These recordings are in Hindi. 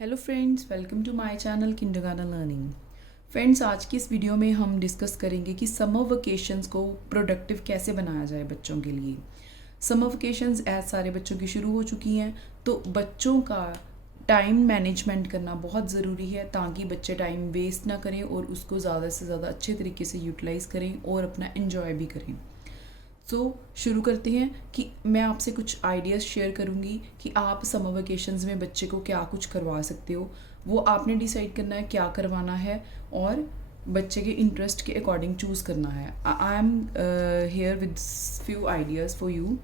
Hello friends, welcome to my channel kindergarten learning. Friends, आज की इस वीडियो में हम डिस्कस करेंगे कि समर वेकेशंस को प्रोडक्टिव कैसे बनाया जाए बच्चों के लिए। समर वेकेशंस एज सारे बच्चों की शुरू हो चुकी हैं, तो बच्चों का टाइम मैनेजमेंट करना बहुत ज़रूरी है ताकि बच्चे टाइम वेस्ट ना करें और उसको ज़्यादा से ज़्यादा अच्छे तरीके से यूटिलाइज़ करें और अपना एन्जॉय भी करें। शुरू करते हैं कि मैं आपसे कुछ आइडियाज़ शेयर करूँगी कि आप समर वेकेशंस में बच्चे को क्या कुछ करवा सकते हो। वो आपने डिसाइड करना है क्या करवाना है और बच्चे के इंटरेस्ट के अकॉर्डिंग चूज़ करना है। I am here with few ideas for you.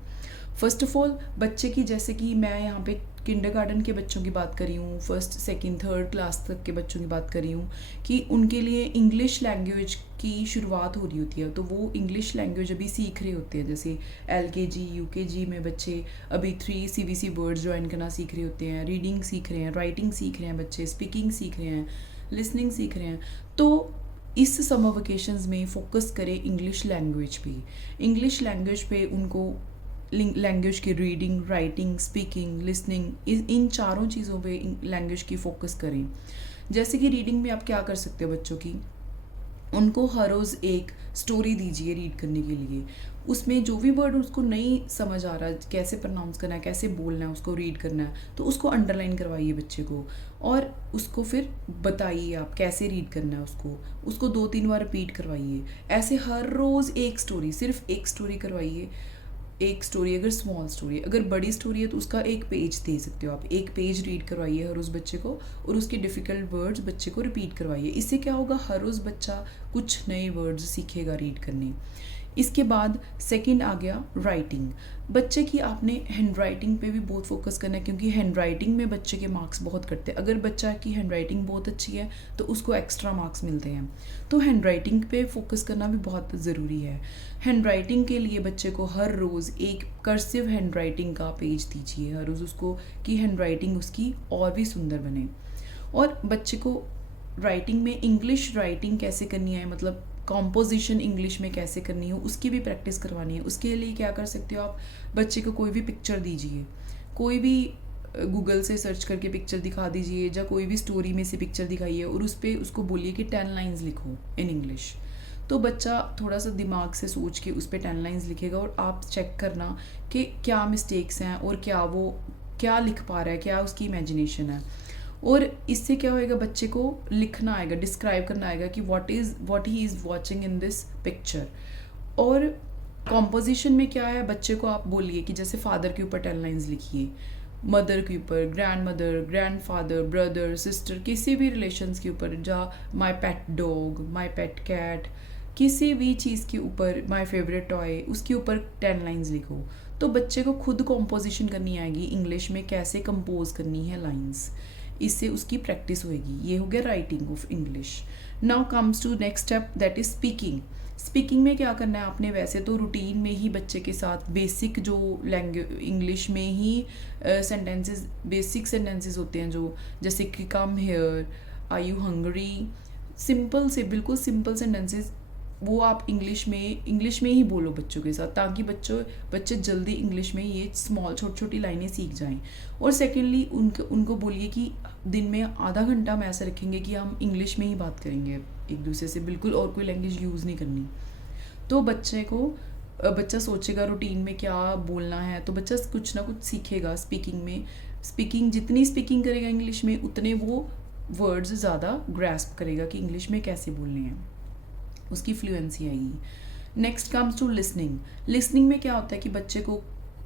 First of all, बच्चे की जैसे कि मैं यहाँ पे किंडरगार्टन के बच्चों की बात कर रही हूँ, फर्स्ट सेकंड थर्ड क्लास तक के बच्चों की बात कर रही हूँ कि उनके लिए इंग्लिश लैंग्वेज की शुरुआत हो रही होती है। तो वो इंग्लिश लैंग्वेज अभी सीख रहे होते हैं। जैसे LKG UKG में बच्चे अभी 3 CBC वर्ड्स ज्वाइन करना सीख रहे होते हैं, रीडिंग सीख रहे हैं, राइटिंग सीख रहे हैं, बच्चे स्पीकिंग सीख रहे हैं, लिसनिंग सीख रहे हैं। तो इस समर वेकेशंस में फोकस करें इंग्लिश लैंग्वेज पे। इंग्लिश लैंग्वेज पे उनको लैंग्वेज की रीडिंग, राइटिंग, स्पीकिंग, लिसनिंग, इन चारों चीज़ों पे लैंग्वेज की फोकस करें। जैसे कि रीडिंग में आप क्या कर सकते हो, बच्चों की उनको हर रोज़ एक स्टोरी दीजिए रीड करने के लिए। उसमें जो भी वर्ड उसको नहीं समझ आ रहा, कैसे प्रोनाउंस करना है, कैसे बोलना है, उसको रीड करना है, तो उसको अंडरलाइन करवाइए बच्चे को और उसको फिर बताइए आप कैसे रीड करना है। उसको 2-3 बार रिपीट करवाइए। ऐसे हर रोज़ एक स्टोरी, सिर्फ एक स्टोरी करवाइए। एक स्टोरी, अगर स्मॉल स्टोरी, अगर बड़ी स्टोरी है तो उसका एक पेज दे सकते हो आप। एक पेज रीड करवाइए हर रोज़ बच्चे को और उसके डिफ़िकल्ट वर्ड्स बच्चे को रिपीट करवाइए। इससे क्या होगा, हर रोज़ बच्चा कुछ नए वर्ड्स सीखेगा रीड करने। इसके बाद सेकंड आ गया राइटिंग। बच्चे की आपने हैंड राइटिंग पे भी बहुत फोकस करना है, क्योंकि हैंड राइटिंग में बच्चे के मार्क्स बहुत कटते हैं। अगर बच्चा की हैंड राइटिंग बहुत अच्छी है तो उसको एक्स्ट्रा मार्क्स मिलते हैं। तो हैंड राइटिंग पे फोकस करना भी बहुत ज़रूरी है। हैंड राइटिंग के लिए बच्चे को हर रोज़ एक कर्सिव हैंड राइटिंग का पेज दीजिए हर रोज़ उसको, कि हैंड राइटिंग उसकी और भी सुंदर बने। और बच्चे को राइटिंग में इंग्लिश राइटिंग कैसे करनी है, मतलब कॉम्पोजिशन इंग्लिश में कैसे करनी हो, उसकी भी प्रैक्टिस करवानी है। उसके लिए क्या कर सकते हो आप, बच्चे को कोई भी पिक्चर दीजिए, कोई भी गूगल से सर्च करके पिक्चर दिखा दीजिए, या कोई भी स्टोरी में से पिक्चर दिखाइए और उस पर उसको बोलिए कि 10 लाइन्स लिखो इन इंग्लिश। तो बच्चा थोड़ा सा दिमाग से सोच के उस पर 10 लाइन्स लिखेगा और आप चेक करना कि क्या मिस्टेक्स हैं और क्या वो क्या लिख पा रहा है, क्या उसकी इमेजिनेशन है। और इससे क्या होएगा, बच्चे को लिखना आएगा, डिस्क्राइब करना आएगा कि what he is watching in this picture. और कॉम्पोजिशन में क्या है, बच्चे को आप बोलिए कि जैसे फादर के ऊपर 10 लाइन्स लिखिए, मदर के ऊपर, grand mother, grand father, brother, sister, किसी भी रिलेशंस के ऊपर, जा माई पेट डॉग, माई पेट कैट, किसी भी चीज़ के ऊपर, माई फेवरेट टॉय, उसके ऊपर 10 लाइन्स लिखो। तो बच्चे को खुद कॉम्पोजिशन करनी आएगी इंग्लिश में, कैसे कंपोज करनी है लाइन्स। इससे उसकी प्रैक्टिस होएगी। ये हो गया writing of English. Now comes to next step, that is speaking. Speaking में क्या करना है आपने, वैसे तो रूटीन में ही बच्चे के साथ बेसिक जो लैंग्वेज इंग्लिश में ही सेंटेंसेस, बेसिक सेंटेंसेस होते हैं जो, जैसे कि come here, are you hungry, simple से बिल्कुल सिंपल सेंटेंसेस, वो आप इंग्लिश में ही बोलो बच्चों के साथ, ताकि बच्चे जल्दी इंग्लिश में ये स्मॉल छोटी छोटी लाइनें सीख जाएं। और सेकेंडली उनको बोलिए कि दिन में आधा घंटा हम ऐसा रखेंगे कि हम इंग्लिश में ही बात करेंगे एक दूसरे से, बिल्कुल और कोई लैंग्वेज यूज़ नहीं करनी। तो बच्चा सोचेगा रूटीन में क्या बोलना है, तो बच्चा कुछ ना कुछ सीखेगा स्पीकिंग में। जितनी स्पीकिंग करेगा इंग्लिश में, उतने वो वर्ड्स ज़्यादा ग्रैस्प करेगा कि इंग्लिश में कैसे बोलने हैं, उसकी फ्लुएंसी आएगी। Next comes to listening. Listening में क्या होता है कि बच्चे को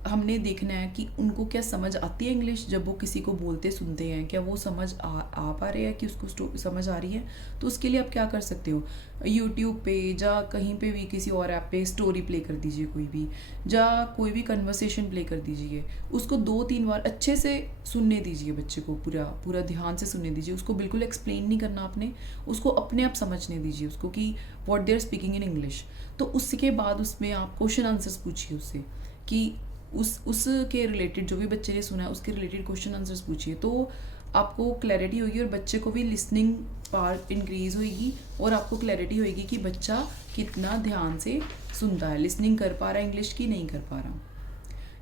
हमने देखना है कि उनको क्या समझ आती है इंग्लिश, जब वो किसी को बोलते सुनते हैं, क्या वो समझ आ पा रहे हैं कि उसको समझ आ रही है। तो उसके लिए आप क्या कर सकते हो, यूट्यूब पे या कहीं पे भी किसी और ऐप पे स्टोरी प्ले कर दीजिए, कोई भी, या कोई भी कन्वर्सेशन प्ले कर दीजिए। उसको 2-3 बार अच्छे से सुनने दीजिए बच्चे को, पूरा ध्यान से सुनने दीजिए। उसको बिल्कुल एक्सप्लेन नहीं करना आपने, उसको अपने आप समझने दीजिए उसको कि what they are speaking in English. तो उसके बाद उसमें आप क्वेश्चन आंसर्स पूछिए उससे, कि उसके रिलेटेड जो भी बच्चे ने सुना है उसके रिलेटेड क्वेश्चन आंसर्स पूछिए। तो आपको क्लैरिटी होगी और बच्चे को भी लिसनिंग पार्ट इंक्रीज होगी और आपको क्लैरिटी होगी कि बच्चा कितना ध्यान से सुनता है, लिसनिंग कर पा रहा है इंग्लिश की, नहीं कर पा रहा।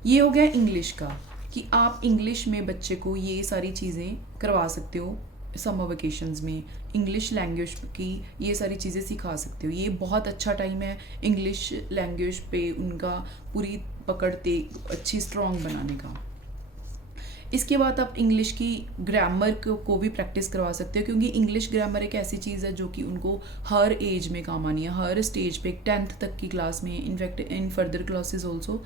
ये हो गया इंग्लिश का। कि आप इंग्लिश में बच्चे को ये सारी चीज़ें करवा सकते हो। समर वेकेशंस में इंग्लिश लैंग्वेज की ये सारी चीज़ें सिखा सकते हो। ये बहुत अच्छा टाइम है इंग्लिश लैंग्वेज पे उनका पूरी पकड़ते अच्छी स्ट्रॉन्ग बनाने का। इसके बाद आप इंग्लिश की ग्रामर को भी प्रैक्टिस करवा सकते हो, क्योंकि इंग्लिश ग्रामर एक ऐसी चीज़ है जो कि उनको हर एज में काम आनी है, हर स्टेज पे 10th तक की क्लास में, in fact in further classes also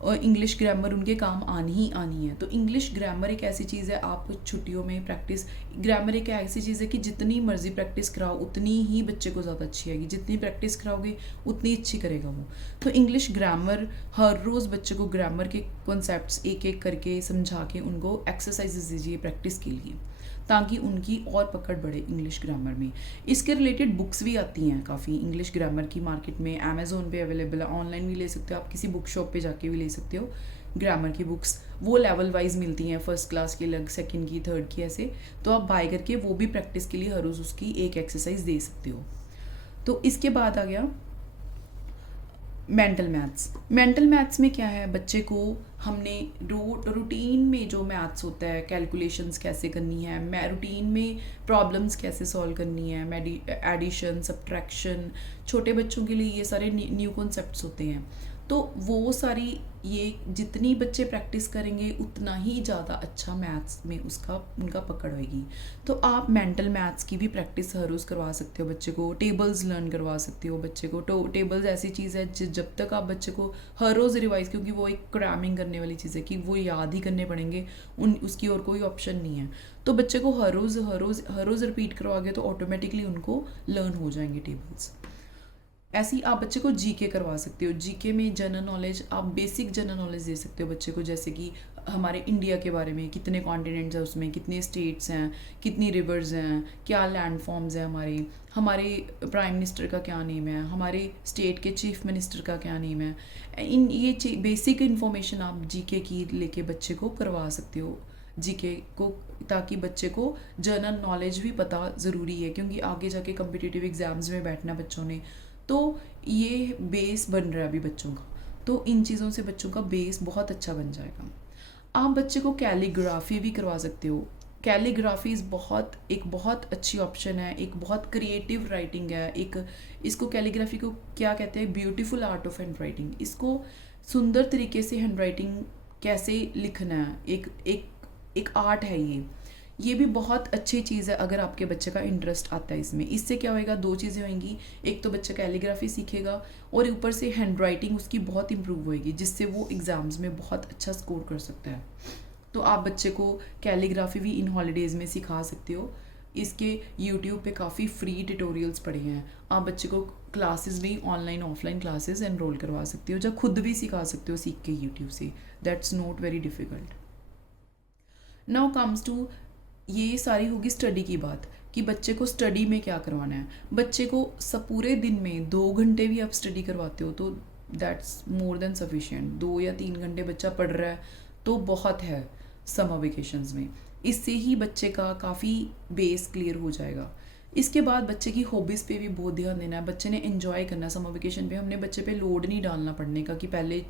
और इंग्लिश ग्रामर उनके काम आनी ही आनी है। तो इंग्लिश ग्रामर एक ऐसी चीज़ है, आप छुट्टियों में प्रैक्टिस, ग्रामर एक ऐसी चीज़ है कि जितनी मर्जी प्रैक्टिस कराओ उतनी ही बच्चे को ज़्यादा अच्छी आएगी, जितनी प्रैक्टिस कराओगे उतनी अच्छी करेगा वो। तो इंग्लिश ग्रामर हर रोज़ बच्चे को ग्रामर के कॉन्सेप्ट्स एक एक करके समझा के उनको एक्सरसाइजेज दीजिए प्रैक्टिस के लिए, ताकि उनकी और पकड़ बढ़े इंग्लिश ग्रामर में। इसके रिलेटेड बुक्स भी आती हैं काफ़ी इंग्लिश ग्रामर की, मार्केट में अमेज़ोन पे अवेलेबल है, ऑनलाइन भी ले सकते हो आप, किसी बुक शॉप पे जाके भी ले सकते हो ग्रामर की बुक्स। वो लेवल वाइज मिलती हैं, फर्स्ट क्लास की अलग, सेकंड की, थर्ड की, ऐसे। तो आप बाय करके वो भी प्रैक्टिस के लिए हर रोज़ उसकी एक एक्सरसाइज दे सकते हो। तो इसके बाद आ गया मेंटल मैथ्स। मेंटल मैथ्स में क्या है, बच्चे को हमने रूटीन में जो मैथ्स होता है, कैलकुलेशंस कैसे करनी है, रूटीन में प्रॉब्लम्स कैसे सॉल्व करनी है, एडिशन, सब्ट्रैक्शन, छोटे बच्चों के लिए ये सारे न्यू कॉन्सेप्ट्स होते हैं। तो वो सारी, ये जितनी बच्चे प्रैक्टिस करेंगे उतना ही ज़्यादा अच्छा मैथ्स में उनका पकड़ होगी। तो आप मेंटल मैथ्स की भी प्रैक्टिस हर रोज़ करवा सकते हो बच्चे को, टेबल्स लर्न करवा सकते हो बच्चे को। तो टेबल्स ऐसी चीज़ है जब तक आप बच्चे को हर रोज़ रिवाइज, क्योंकि वो एक क्रैमिंग करने वाली चीज़ है कि वो याद ही करने पड़ेंगे, उसकी और कोई ऑप्शन नहीं है। तो बच्चे को हर रोज़ रिपीट करवाओगे तो ऑटोमेटिकली उनको लर्न हो जाएंगे टेबल्स। ऐसे ही आप बच्चे को जीके करवा सकते हो। जीके में जनरल नॉलेज, आप बेसिक जनरल नॉलेज दे सकते हो बच्चे को, जैसे कि हमारे इंडिया के बारे में, कितने कॉन्टिनेंट्स हैं उसमें, कितने स्टेट्स हैं, कितनी रिवर्स हैं, क्या लैंड फॉर्म्स हैं, हमारे प्राइम मिनिस्टर का क्या नेम है, हमारे स्टेट के चीफ मिनिस्टर का क्या नेम है। ये बेसिक इन्फॉर्मेशन आप जीके की लेके बच्चे को करवा सकते हो जीके को, ताकि बच्चे को जनरल नॉलेज भी पता ज़रूरी है, क्योंकि आगे जाके कम्पिटिटिव एग्ज़ाम्स में बैठना बच्चों ने। तो ये बेस बन रहा है अभी बच्चों का, तो इन चीज़ों से बच्चों का बेस बहुत अच्छा बन जाएगा। आप बच्चे को कैलीग्राफी भी करवा सकते हो। कैलीग्राफी एक बहुत अच्छी ऑप्शन है, एक बहुत क्रिएटिव राइटिंग है। इसको कैलीग्राफी को क्या कहते हैं, beautiful art of hand writing. इसको सुंदर तरीके से हैंड राइटिंग कैसे लिखना है, एक आर्ट है ये भी बहुत अच्छी चीज़ है अगर आपके बच्चे का इंटरेस्ट आता है इसमें। इससे क्या होएगा, दो चीज़ें होंगी, एक तो बच्चा कैलीग्राफी सीखेगा और ऊपर से हैंड राइटिंग उसकी बहुत इंप्रूव होएगी, जिससे वो एग्ज़ाम्स में बहुत अच्छा स्कोर कर सकता है। तो आप बच्चे को कैलीग्राफी भी इन हॉलीडेज़ में सिखा सकते हो। इसके यूट्यूब पे काफ़ी फ्री ट्यूटोरियल्स पड़े हैं। आप बच्चे को क्लासेस भी, ऑनलाइन ऑफलाइन क्लासेस एनरोल करवा सकते हो, जो खुद भी सिखा सकते हो सीख के यूट्यूब से। That's not very difficult. Now comes to, ये सारी होगी स्टडी की बात कि बच्चे को स्टडी में क्या करवाना है। बच्चे को पूरे दिन में 2 घंटे भी आप स्टडी करवाते हो तो दैट्स मोर देन सफिशिएंट। 2 या 3 घंटे बच्चा पढ़ रहा है तो बहुत है समर वेकेशंस में। इससे ही बच्चे का काफ़ी बेस क्लियर हो जाएगा। इसके बाद बच्चे की हॉबीज़ पे भी बहुत ध्यान देना है। बच्चे ने एंजॉय करना है समर वेकेशन पे। हमने बच्चे पे लोड नहीं डालना पढ़ने का कि पहले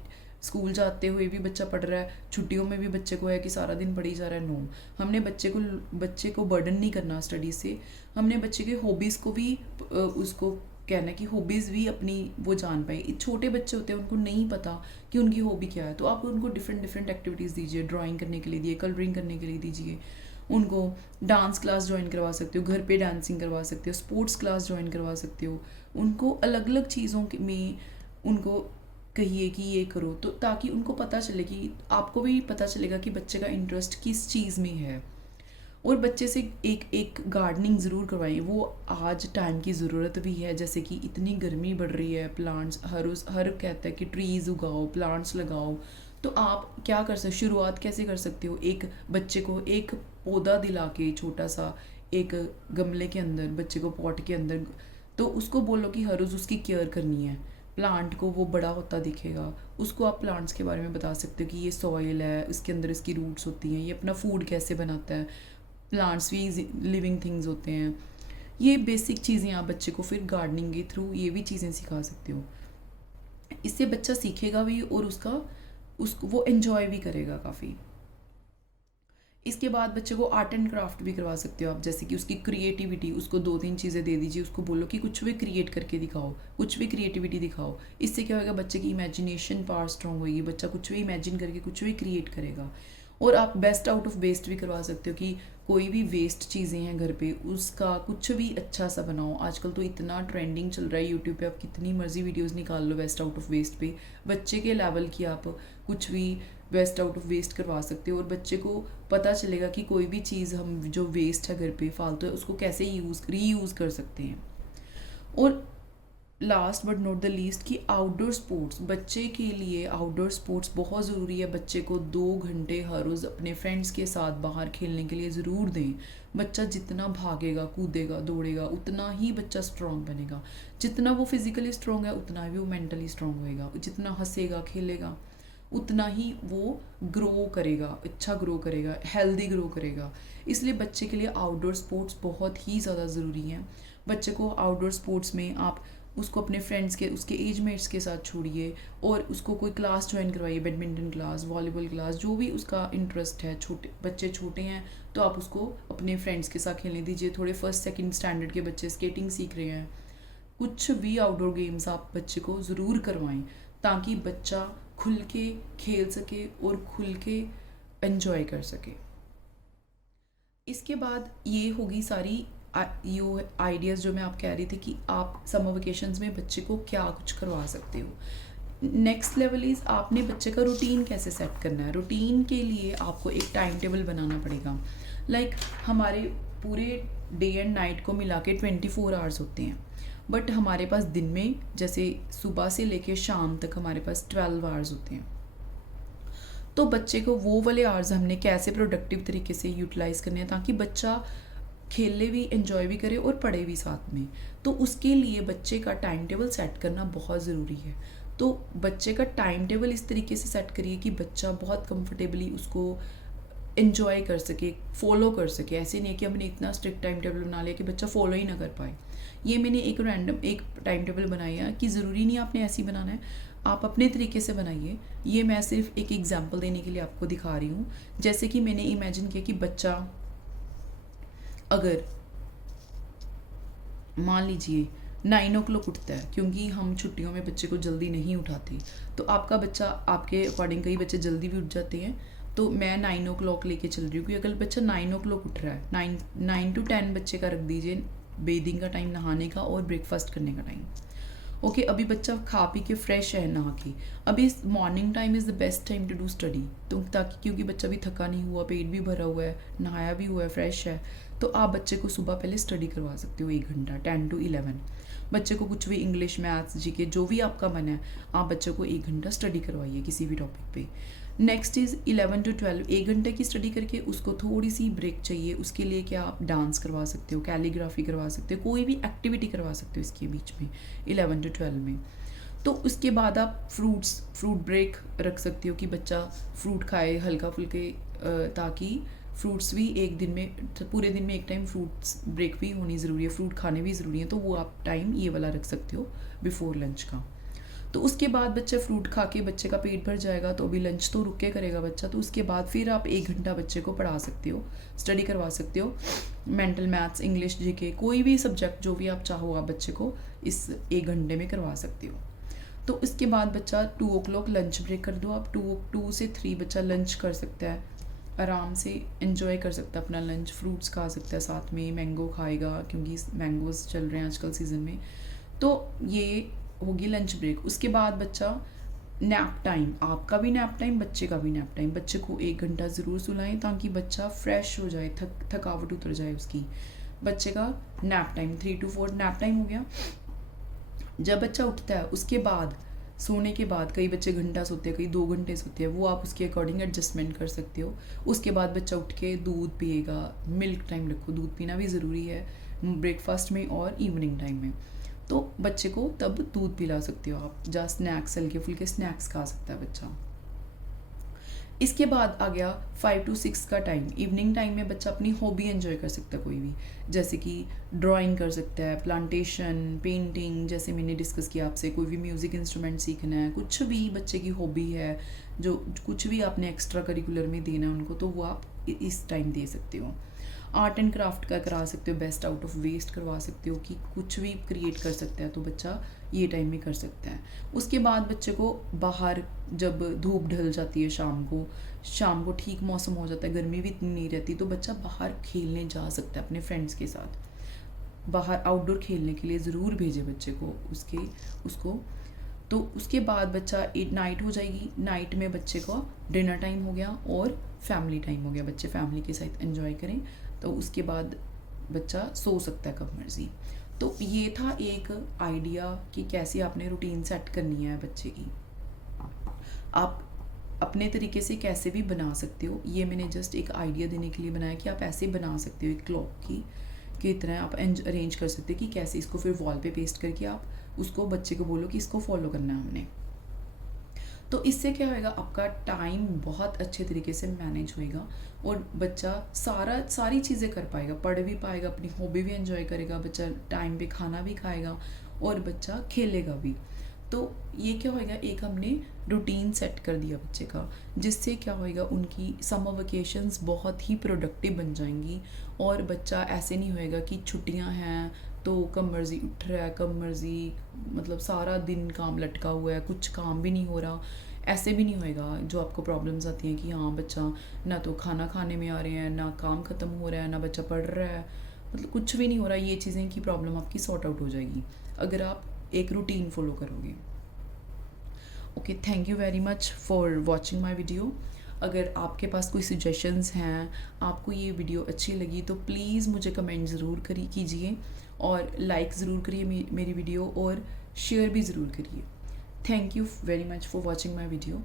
स्कूल जाते हुए भी बच्चा पढ़ रहा है, छुट्टियों में भी बच्चे को है कि सारा दिन पढ़ी जा रहा है। नो, हमने बच्चे को बर्डन नहीं करना स्टडी से। हमने बच्चे के हॉबीज़ को भी उसको कहना है कि हॉबीज़ भी अपनी वो जान पाए। छोटे बच्चे होते हैं, उनको नहीं पता कि उनकी हॉबी क्या है, तो आप उनको डिफरेंट एक्टिविटीज़ दीजिए। ड्राइंग करने के लिए दिए, कलरिंग करने के लिए दीजिए, उनको डांस क्लास ज्वाइन करवा सकते हो, घर पे डांसिंग करवा सकते हो, स्पोर्ट्स क्लास ज्वाइन करवा सकते हो। उनको अलग अलग चीज़ों में उनको कहिए कि ये करो, तो ताकि उनको पता चले कि आपको भी पता चलेगा कि बच्चे का इंटरेस्ट किस चीज़ में है। और बच्चे से एक गार्डनिंग ज़रूर करवाएं। वो आज टाइम की ज़रूरत भी है, जैसे कि इतनी गर्मी बढ़ रही है, प्लांट्स हर कहता है कि ट्रीज़ उगाओ, प्लांट्स लगाओ। तो आप क्या कर सकते, शुरुआत कैसे कर सकते हो, एक बच्चे को एक पौधा दिला के छोटा सा एक गमले के अंदर, बच्चे को पॉट के अंदर, तो उसको बोलो कि हर रोज़ उसकी केयर करनी है। प्लांट को वो बड़ा होता दिखेगा, उसको आप प्लांट्स के बारे में बता सकते हो कि ये सॉइल है, इसके अंदर इसकी रूट्स होती हैं, ये अपना फूड कैसे बनाता है, प्लांट्स भी लिविंग थिंग्स होते हैं। ये बेसिक चीज़ें आप बच्चे को फिर गार्डनिंग के थ्रू ये भी चीज़ें सिखा सकते हो। इससे बच्चा सीखेगा भी और उसको वो एंजॉय भी करेगा काफ़ी। इसके बाद बच्चे को आर्ट एंड क्राफ्ट भी करवा सकते हो आप, जैसे कि उसकी क्रिएटिविटी, उसको 2-3 चीज़ें दे दीजिए, उसको बोलो कि कुछ भी क्रिएट करके दिखाओ, कुछ भी क्रिएटिविटी दिखाओ। इससे क्या होगा, बच्चे की इमेजिनेशन पावर स्ट्रॉन्ग होगी, बच्चा कुछ भी इमेजिन करके कुछ भी क्रिएट करेगा। और आप बेस्ट आउट ऑफ वेस्ट भी करवा सकते हो कि कोई भी वेस्ट चीज़ें हैं घर पे, उसका कुछ भी अच्छा सा बनाओ। आजकल तो इतना ट्रेंडिंग चल रहा है यूट्यूब पे, आप कितनी मर्जी वीडियोस निकाल लो बेस्ट आउट ऑफ वेस्ट पे, बच्चे के लेवल की आप कुछ भी वेस्ट आउट ऑफ वेस्ट करवा सकते हो। और बच्चे को पता चलेगा कि कोई भी चीज़ हम जो वेस्ट है घर पे फालतू है, उसको कैसे रीयूज़ कर सकते हैं। और last but not the least कि आउटडोर स्पोर्ट्स, बच्चे के लिए आउटडोर स्पोर्ट्स बहुत ज़रूरी है। बच्चे को 2 घंटे हर रोज़ अपने फ्रेंड्स के साथ बाहर खेलने के लिए ज़रूर दें। बच्चा जितना भागेगा, कूदेगा, दौड़ेगा, उतना ही बच्चा स्ट्रांग बनेगा। जितना वो फिजिकली स्ट्रांग है, उतना ही वो मेंटली स्ट्रांग होएगा। जितना हंसेगा, खेलेगा, उतना ही वो ग्रो करेगा, अच्छा ग्रो करेगा, हेल्दी ग्रो करेगा। इसलिए बच्चे के लिए आउटडोर स्पोर्ट्स बहुत ही ज़्यादा ज़रूरी हैं। बच्चे को आउटडोर स्पोर्ट्स में आप उसको अपने फ्रेंड्स के, उसके एज मेट्स के साथ छोड़िए और उसको कोई क्लास ज्वाइन करवाइए, बैडमिंटन क्लास, वॉलीबॉल क्लास, जो भी उसका इंटरेस्ट है। छोटे बच्चे छोटे हैं तो आप उसको अपने फ्रेंड्स के साथ खेलने दीजिए। थोड़े 1st-2nd स्टैंडर्ड के बच्चे स्केटिंग सीख रहे हैं, कुछ भी आउटडोर गेम्स आप बच्चे को ज़रूर करवाएं, ताकि बच्चा खुल के खेल सके और खुल के एंजॉय कर सके। इसके बाद ये होगी सारी ये आइडियाज़ जो मैं आप कह रही थी कि आप समर वेकेशंस में बच्चे को क्या कुछ करवा सकते हो। नेक्स्ट लेवल इज़ आपने बच्चे का रूटीन कैसे सेट करना है। रूटीन के लिए आपको एक टाइम टेबल बनाना पड़ेगा। लाइक हमारे पूरे डे एंड नाइट को मिला के 24 आवर्स होते हैं, बट हमारे पास दिन में जैसे सुबह से लेके शाम तक हमारे पास 12 आवर्स होते हैं। तो बच्चे को वो वाले आवर्स हमने कैसे प्रोडक्टिव तरीके से यूटिलाइज़ करने हैं, ताकि बच्चा खेले भी, एंजॉय भी करे और पढ़े भी साथ में। तो उसके लिए बच्चे का टाइम टेबल सेट करना बहुत ज़रूरी है। तो बच्चे का टाइम टेबल इस तरीके से सेट करिए कि बच्चा बहुत कंफर्टेबली उसको एंजॉय कर सके, फॉलो कर सके। ऐसे नहीं कि हमने इतना स्ट्रिक्ट टाइम टेबल बना लिया कि बच्चा फॉलो ही ना कर पाए। ये मैंने एक रैंडम एक टाइम टेबल बनाई है कि ज़रूरी नहीं आपने ऐसे ही बनाना है, आप अपने तरीके से बनाइए। ये मैं सिर्फ एक एग्जांपल देने के लिए आपको दिखा रही हूँ। जैसे कि मैंने इमेजिन किया कि बच्चा अगर मान लीजिए 9 o'clock उठता है, क्योंकि हम छुट्टियों में बच्चे को जल्दी नहीं उठाते, तो आपका बच्चा आपके अकॉर्डिंग, कई बच्चे जल्दी भी उठ जाते हैं, तो मैं 9 o'clock लेके चल रही हूँ कि अगर बच्चा 9 o'clock उठ रहा है, 9 to 10 बच्चे का रख दीजिए बेदिंग का टाइम, नहाने का और ब्रेकफास्ट करने का टाइम। ओके, अभी बच्चा खा पी के फ्रेश है नहा के, अभी morning time is the best time to do study. तो ताकि क्योंकि बच्चा भी थका नहीं हुआ, पेट भी भरा हुआ है, नहाया भी हुआ है, फ्रेश है, तो आप बच्चे को सुबह पहले स्टडी करवा सकते हो 1 घंटा, 10 to 11। बच्चे को कुछ भी इंग्लिश, मैथ्स, जीके, जो भी आपका मन है, आप बच्चे को 1 घंटा स्टडी करवाइए किसी भी टॉपिक पे। नेक्स्ट इज़ 11 to 12, 1 घंटे की स्टडी करके उसको थोड़ी सी ब्रेक चाहिए। उसके लिए क्या आप डांस करवा सकते हो, कैलीग्राफी करवा सकते हो, कोई भी एक्टिविटी करवा सकते हो इसके बीच में 11 to 12 में। तो उसके बाद आप फ्रूट ब्रेक रख सकते हो कि बच्चा फ्रूट खाए हल्का फुल्के, ताकि फ्रूट्स भी एक दिन में, पूरे दिन में एक टाइम फ्रूट्स ब्रेक भी होनी ज़रूरी है, फ्रूट खाने भी ज़रूरी है। तो वो आप टाइम ये वाला रख सकते हो बिफोर लंच का। तो उसके बाद बच्चा फ्रूट खा के बच्चे का पेट भर जाएगा, तो अभी लंच तो रुक के करेगा बच्चा, तो उसके बाद फिर आप 1 घंटा बच्चे को पढ़ा सकते हो, स्टडी करवा सकते हो। मेंटल, मैथ्स, इंग्लिश, जीके, कोई भी सब्जेक्ट जो भी आप चाहो आप बच्चे को इस 1 घंटे में करवा सकते हो। तो उसके बाद बच्चा 2 o'clock लंच ब्रेक कर दो आप। 2 से 3 बच्चा लंच कर सकता है, आराम से एंजॉय कर सकता है अपना लंच, फ्रूट्स खा सकता है, साथ में मैंगो खाएगा क्योंकि मैंगोज़ चल रहे हैं आजकल सीज़न में। तो ये होगी लंच ब्रेक। उसके बाद बच्चा नैप टाइम, आपका भी नैप टाइम, बच्चे का भी नैप टाइम। बच्चे को 1 घंटा ज़रूर सुलाएं ताकि बच्चा फ्रेश हो जाए, थकावट उतर जाए उसकी। बच्चे का nap time 3 to 4 nap time हो गया। जब बच्चा उठता है उसके बाद, सोने के बाद, कई बच्चे घंटा सोते हैं, कई 2 घंटे सोते हैं, वो आप उसके अकॉर्डिंग एडजस्टमेंट कर सकते हो। उसके बाद बच्चा उठ के दूध पिएगा, मिल्क टाइम रखो, दूध पीना भी ज़रूरी है ब्रेकफास्ट में और इवनिंग टाइम में। तो बच्चे को तब दूध पिला सकते हो आप, जहाँ स्नैक्स, हल्के फुल्के स्नैक्स खा सकता है बच्चा। इसके बाद आ गया 5 to 6 का टाइम। इवनिंग टाइम में बच्चा अपनी हॉबी एंजॉय कर सकता है कोई भी, जैसे कि ड्राइंग कर सकता है, प्लांटेशन, पेंटिंग, जैसे मैंने डिस्कस किया आपसे, कोई भी म्यूज़िक इंस्ट्रूमेंट सीखना है, कुछ भी बच्चे की हॉबी है, जो कुछ भी आपने एक्स्ट्रा करिकुलर में देना है उनको, तो वो आप इस टाइम दे सकते हो। आर्ट एंड क्राफ्ट का करा सकते हो, बेस्ट आउट ऑफ वेस्ट करवा सकते हो कि कुछ भी क्रिएट कर सकता है, तो बच्चा ये टाइम में कर सकता है। उसके बाद बच्चे को बाहर, जब धूप ढल जाती है शाम को ठीक मौसम हो जाता है, गर्मी भी इतनी नहीं रहती, तो बच्चा बाहर खेलने जा सकता है अपने फ्रेंड्स के साथ। बाहर आउटडोर खेलने के लिए ज़रूर भेजे बच्चे को उसको। तो उसके बाद बच्चा नाइट हो जाएगी, नाइट में बच्चे को डिनर टाइम हो गया और फैमिली टाइम हो गया, बच्चे फैमिली के साथ एंजॉय करें, तो उसके बाद बच्चा सो सकता है कब मर्जी। तो ये था एक आइडिया कि कैसे आपने रूटीन सेट करनी है बच्चे की। आप अपने तरीके से कैसे भी बना सकते हो, ये मैंने जस्ट एक आइडिया देने के लिए बनाया कि आप ऐसे बना सकते हो एक क्लॉक की तरह आप अरेंज कर सकते हो कि कैसे इसको फिर वॉल पे पेस्ट करके आप उसको बच्चे को बोलो कि इसको फॉलो करना है हमने। तो इससे क्या होएगा, आपका टाइम बहुत अच्छे तरीके से मैनेज होएगा और बच्चा सारी चीज़ें कर पाएगा, पढ़ भी पाएगा, अपनी हॉबी भी एंजॉय करेगा, बच्चा टाइम पे खाना भी खाएगा और बच्चा खेलेगा भी। तो ये क्या होएगा, एक हमने रूटीन सेट कर दिया बच्चे का, जिससे क्या होएगा, उनकी समर वेकेशंस बहुत ही प्रोडक्टिव बन जाएंगी और बच्चा ऐसे नहीं होएगा कि छुट्टियां हैं तो कब मर्जी उठ रहा है, कब मर्जी मतलब सारा दिन काम लटका हुआ है, कुछ काम भी नहीं हो रहा। ऐसे भी नहीं होएगा जो आपको प्रॉब्लम्स आती हैं कि हाँ बच्चा ना तो खाना खाने में आ रहे हैं, ना काम ख़त्म हो रहा है, ना बच्चा पढ़ रहा है, मतलब कुछ भी नहीं हो रहा। ये चीज़ें की प्रॉब्लम आपकी सॉर्ट आउट हो जाएगी अगर आप एक रूटीन फॉलो करोगे। Okay, thank you very much for watching my video. अगर आपके पास कोई सजेशंस हैं, आपको ये वीडियो अच्छी लगी, तो प्लीज़ मुझे कमेंट ज़रूर कीजिए और लाइक ज़रूर करिए मेरी वीडियो और शेयर भी ज़रूर करिए। Thank you very much for watching my video.